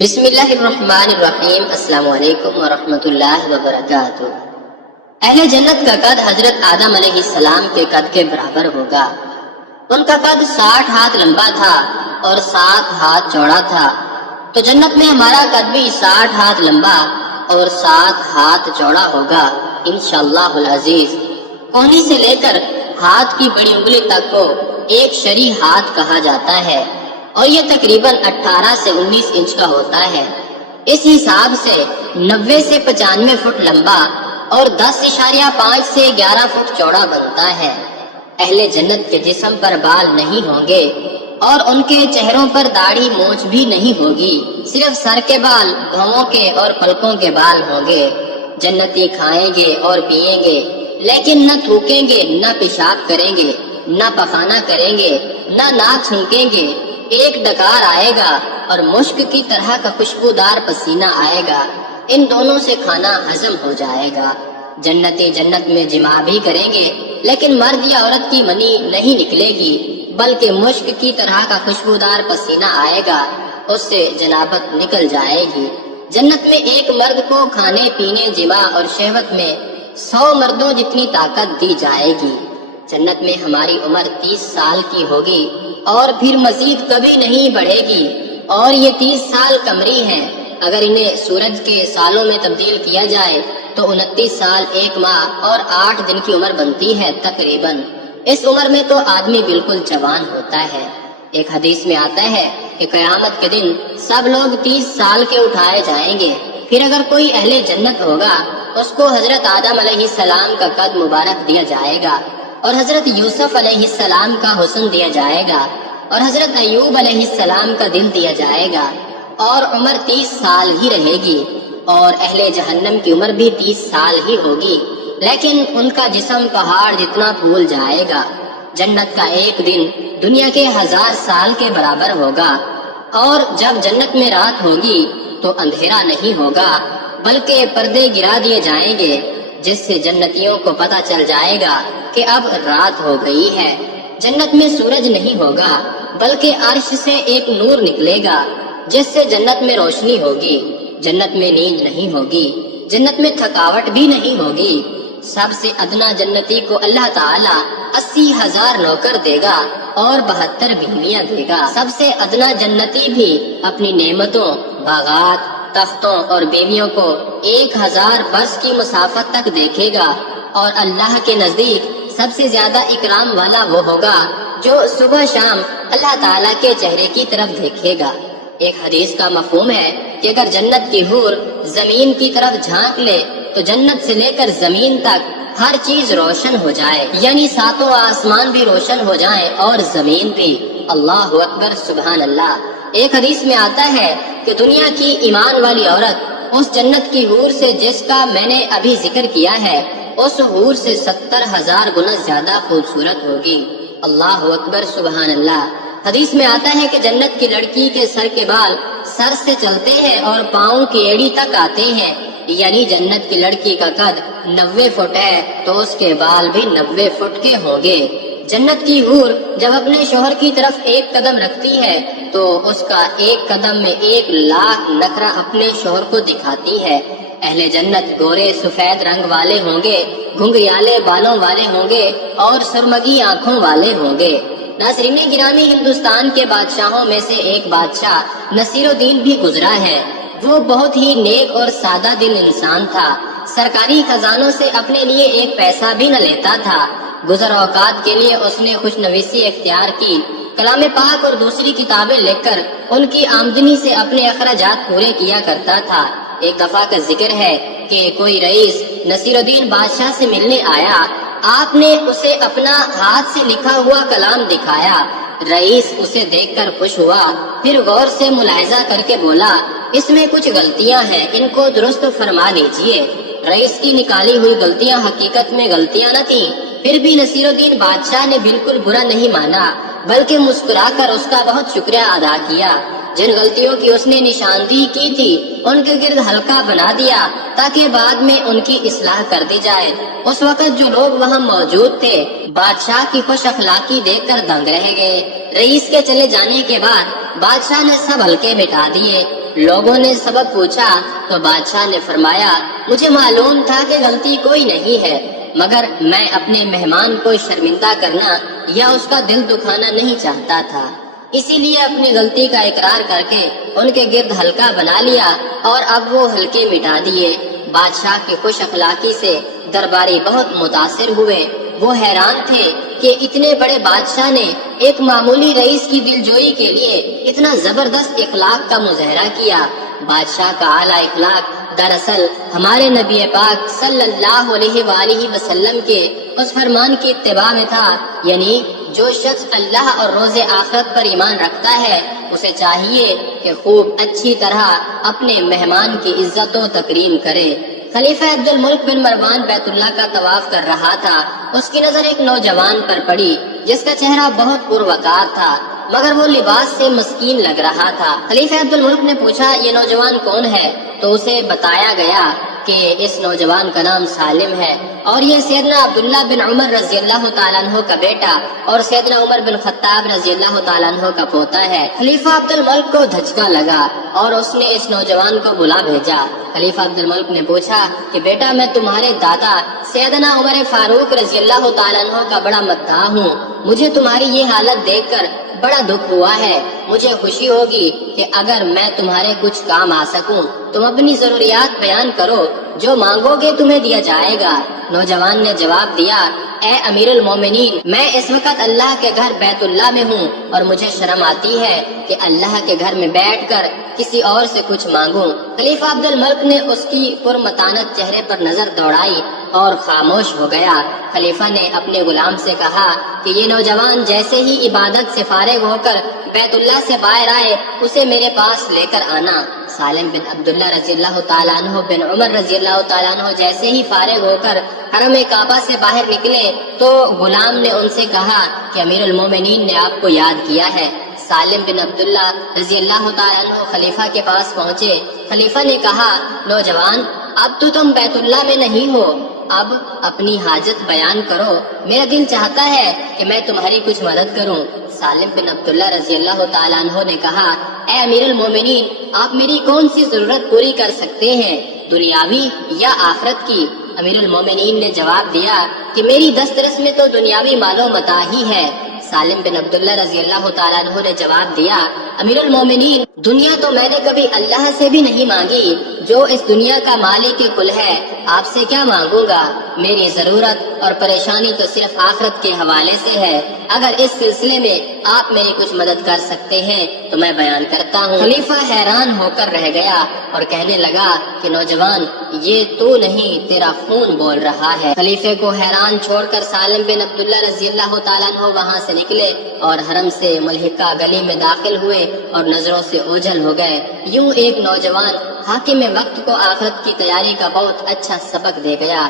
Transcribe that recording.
بسم اللہ الرحمن الرحیم۔ السلام علیکم ورحمۃ اللہ وبرکاتہ۔ اہل جنت کا قد حضرت آدم علیہ السلام کے قد کے برابر ہوگا۔ ان کا قد 60 ہاتھ لمبا تھا اور 7 ہاتھ چوڑا تھا، تو جنت میں ہمارا قد بھی 60 ہاتھ لمبا اور 7 ہاتھ چوڑا ہوگا انشاءاللہ العزیز۔ کوہنی سے لے کر ہاتھ کی بڑی انگلی تک کو ایک شرح ہاتھ کہا جاتا ہے، اور یہ تقریباً 18 سے 19 انچ کا ہوتا ہے۔ اس حساب سے 90 سے 95 فٹ لمبا اور 10.5 سے 11 فٹ چوڑا بنتا ہے۔ اہل جنت کے جسم پر بال نہیں ہوں گے اور ان کے چہروں پر داڑھی مونچھ بھی نہیں ہوگی، صرف سر کے بال، بھووں کے اور پلکوں کے بال ہوں گے۔ جنتی کھائیں گے اور پیئیں گے، لیکن نہ تھوکیں گے، نہ پیشاب کریں گے، نہ پخانہ کریں گے، نہ ناک چھنکیں گے۔ ایک ڈکار آئے گا اور مشک کی طرح کا خوشبودار پسینہ آئے گا، ان دونوں سے کھانا ہضم ہو جائے گا۔ جنتی جنت میں جماع بھی کریں گے، لیکن مرد یا عورت کی منی نہیں نکلے گی، بلکہ مشک کی طرح کا خوشبودار پسینہ آئے گا، اس سے جنابت نکل جائے گی۔ جنت میں ایک مرد کو کھانے پینے، جماع اور شہوت میں 100 مردوں جتنی طاقت دی جائے گی۔ جنت میں ہماری عمر 30 سال کی ہوگی اور پھر مزید کبھی نہیں بڑھے گی، اور یہ 30 سال قمری ہیں۔ اگر انہیں سورج کے سالوں میں تبدیل کیا جائے تو 29 سال 1 ماہ اور 8 دن کی عمر بنتی ہے تقریباً۔ اس عمر میں تو آدمی بالکل جوان ہوتا ہے۔ ایک حدیث میں آتا ہے کہ قیامت کے دن سب لوگ 30 سال کے اٹھائے جائیں گے، پھر اگر کوئی اہل جنت ہوگا اس کو حضرت آدم علیہ السلام کا قد مبارک دیا جائے گا، اور حضرت یوسف علیہ السلام کا حسن دیا جائے گا، اور حضرت ایوب علیہ السلام کا دل دیا جائے گا، اور عمر 30 سال ہی رہے گی۔ اور اہل جہنم کی عمر بھی 30 سال ہی ہوگی، لیکن ان کا جسم پہاڑ جتنا پھول جائے گا۔ جنت کا ایک دن دنیا کے 1000 سال کے برابر ہوگا، اور جب جنت میں رات ہوگی تو اندھیرا نہیں ہوگا، بلکہ پردے گرا دیے جائیں گے، جس سے جنتیوں کو پتہ چل جائے گا کہ اب رات ہو گئی ہے۔ جنت میں سورج نہیں ہوگا، بلکہ عرش سے ایک نور نکلے گا، جس سے جنت میں روشنی ہوگی۔ جنت میں نیند نہیں ہوگی، جنت میں تھکاوٹ بھی نہیں ہوگی۔ سب سے ادنا جنتی کو اللہ تعالی 80,000 نوکر دے گا اور 72 بیویاں دے گا۔ سب سے ادنا جنتی بھی اپنی نعمتوں، باغات، تختوں اور بیویوں کو 1000 برس کی مسافت تک دیکھے گا، اور اللہ کے نزدیک سب سے زیادہ اکرام والا وہ ہوگا جو صبح شام اللہ تعالیٰ کے چہرے کی طرف دیکھے گا۔ ایک حدیث کا مفہوم ہے کہ اگر جنت کی حور زمین کی طرف جھانک لے تو جنت سے لے کر زمین تک ہر چیز روشن ہو جائے، یعنی 7 آسمان بھی روشن ہو جائیں اور زمین بھی۔ اللہ اکبر، سبحان اللہ۔ ایک حدیث میں آتا ہے کہ دنیا کی ایمان والی عورت اس جنت کی حور سے جس کا میں نے ابھی ذکر کیا ہے، اس حور سے 70,000 گنا زیادہ خوبصورت ہوگی۔ اللہ اکبر، سبحان اللہ۔ حدیث میں آتا ہے کہ جنت کی لڑکی کے سر کے بال سر سے چلتے ہیں اور پاؤں کی ایڑی تک آتے ہیں، یعنی جنت کی لڑکی کا قد 90 فٹ ہے تو اس کے بال بھی 90 فٹ کے ہوں گے۔ جنت کی حور جب اپنے شوہر کی طرف ایک قدم رکھتی ہے تو اس کا ایک قدم میں 1,00,000 نخرہ اپنے شوہر کو دکھاتی ہے۔ اہل جنت گورے سفید رنگ والے ہوں گے، گھنگریالے بالوں والے ہوں گے اور سرمگی آنکھوں والے ہوں گے۔ ناظرین گرامی، ہندوستان کے بادشاہوں میں سے ایک بادشاہ نصیر الدین بھی گزرا ہے۔ وہ بہت ہی نیک اور سادہ دل انسان تھا، سرکاری خزانوں سے اپنے لیے ایک پیسہ بھی نہ لیتا تھا۔ گزر اوقات کے لیے اس نے خوش نویسی اختیار کی، کلام پاک اور دوسری کتابیں لکھ کر ان کی آمدنی سے اپنے اخراجات پورے کیا کرتا تھا۔ ایک دفعہ کا ذکر ہے کہ کوئی رئیس نصیر الدین بادشاہ سے ملنے آیا، آپ نے اسے اپنا ہاتھ سے لکھا ہوا کلام دکھایا۔ رئیس اسے دیکھ کر خوش ہوا، پھر غور سے ملاحظہ کر کے بولا، اس میں کچھ غلطیاں ہیں، ان کو درست فرما لیجئے۔ رئیس کی نکالی ہوئی غلطیاں حقیقت میں غلطیاں نہ تھیں، پھر بھی نصیر الدین بادشاہ نے بالکل برا نہیں مانا، بلکہ مسکرا کر اس کا بہت شکریہ ادا کیا۔ جن غلطیوں کی اس نے نشاندہی کی تھی ان کے گرد حلقہ بنا دیا تاکہ بعد میں ان کی اصلاح کر دی جائے۔ اس وقت جو لوگ وہاں موجود تھے بادشاہ کی خوش اخلاقی دیکھ کر دنگ رہ گئے۔ رئیس کے چلے جانے کے بعد بادشاہ نے سب حلقے مٹا دیے، لوگوں نے سبب پوچھا تو بادشاہ نے فرمایا مجھے معلوم تھا کہ غلطی کوئی نہیں ہے، مگر میں اپنے مہمان کو شرمندہ کرنا یا اس کا دل دکھانا نہیں چاہتا تھا، اسی لیے اپنی غلطی کا اقرار کر کے ان کے گرد حلقہ بنا لیا اور اب وہ حلقے مٹا دیے۔ بادشاہ کی خوش اخلاقی سے درباری بہت متاثر ہوئے، وہ حیران تھے کہ اتنے بڑے بادشاہ نے ایک معمولی رئیس کی دلجوئی کے لیے اتنا زبردست اخلاق کا مظاہرہ کیا۔ بادشاہ کا اعلیٰ اخلاق دراصل ہمارے نبی پاک صلی اللہ علیہ وآلہ وسلم کے اس فرمان کی اتباع میں تھا، یعنی جو شخص اللہ اور روز آخرت پر ایمان رکھتا ہے اسے چاہیے کہ خوب اچھی طرح اپنے مہمان کی عزت و تکریم کرے۔ خلیفہ عبد الملک بن مروان بیت اللہ کا طواف کر رہا تھا، اس کی نظر ایک نوجوان پر پڑی جس کا چہرہ بہت پروقار تھا، مگر وہ لباس سے مسکین لگ رہا تھا۔ خلیفہ عبد الملک نے پوچھا یہ نوجوان کون ہے؟ تو اسے بتایا گیا کہ اس نوجوان کا نام سالم ہے اور یہ سیدنا عبداللہ بن عمر رضی اللہ تعالیٰ عنہ کا بیٹا اور سیدنا عمر بن خطاب رضی اللہ تعالیٰ عنہ کا پوتا ہے۔ خلیفہ عبد الملک کو دھچکا لگا اور اس نے اس نوجوان کو بلا بھیجا۔ خلیفہ عبد الملک نے پوچھا کہ بیٹا میں تمہارے دادا سیدنا عمر فاروق رضی اللہ تعالیٰ عنہ کا بڑا مداح ہوں، مجھے تمہاری یہ حالت دیکھ کر بڑا دکھ ہوا ہے، مجھے خوشی ہوگی کہ اگر میں تمہارے کچھ کام آ سکوں، تم اپنی ضروریات بیان کرو، جو مانگو گے تمہیں دیا جائے گا۔ نوجوان نے جواب دیا اے امیر المومنین، میں اس وقت اللہ کے گھر بیت اللہ میں ہوں اور مجھے شرم آتی ہے کہ اللہ کے گھر میں بیٹھ کر کسی اور سے کچھ مانگوں۔ خلیفہ عبد الملک نے اس کی پرمتانت چہرے پر نظر دوڑائی اور خاموش ہو گیا۔ خلیفہ نے اپنے غلام سے کہا کہ یہ نوجوان جیسے ہی عبادت سے فارغ ہو کر بیت اللہ سے باہر آئے اسے میرے پاس لے کر آنا۔ سالم بن عبداللہ رضی اللہ تعالیٰ عنہ بن عمر رضی اللہ تعالیٰ عنہ جیسے ہی فارغ ہو کر حرم کعبہ سے باہر نکلے تو غلام نے ان سے کہا کہ امیر المومنین نے آپ کو یاد کیا ہے۔ سالم بن عبداللہ رضی اللہ تعالیٰ عنہ خلیفہ کے پاس پہنچے۔ خلیفہ نے کہا نوجوان اب تو تم بیت اللہ میں نہیں ہو، اب اپنی حاجت بیان کرو، میرا دل چاہتا ہے کہ میں تمہاری کچھ مدد کروں۔ سالم بن عبداللہ رضی اللہ تعالیٰ عنہ نے کہا اے امیر المومنین آپ میری کون سی ضرورت پوری کر سکتے ہیں، دنیاوی یا آخرت کی؟ امیر المومنین نے جواب دیا کہ میری دسترس میں تو دنیاوی مال و متاع ہی ہے۔ سالم بن عبداللہ رضی اللہ تعالیٰ عنہ نے جواب دیا امیر المومنین دنیا تو میں نے کبھی اللہ سے بھی نہیں مانگی، جو اس دنیا کا مالک کل ہے آپ سے کیا مانگوں گا؟ میری ضرورت اور پریشانی تو صرف آخرت کے حوالے سے ہے، اگر اس سلسلے میں آپ میری کچھ مدد کر سکتے ہیں تو میں بیان کرتا ہوں۔ خلیفہ حیران ہو کر رہ گیا اور کہنے لگا کہ نوجوان یہ تو نہیں تیرا خون بول رہا ہے۔ خلیفے کو حیران چھوڑ کر سالم بن عبداللہ رضی اللہ تعالیٰ عنہ وہاں سے نکلے اور حرم سے ملحقہ گلی میں داخل ہوئے اور نظروں سے اوجھل ہو گئے۔ یوں ایک نوجوان حاکم وقت کو آخرت کی تیاری کا بہت اچھا سبق دے گیا۔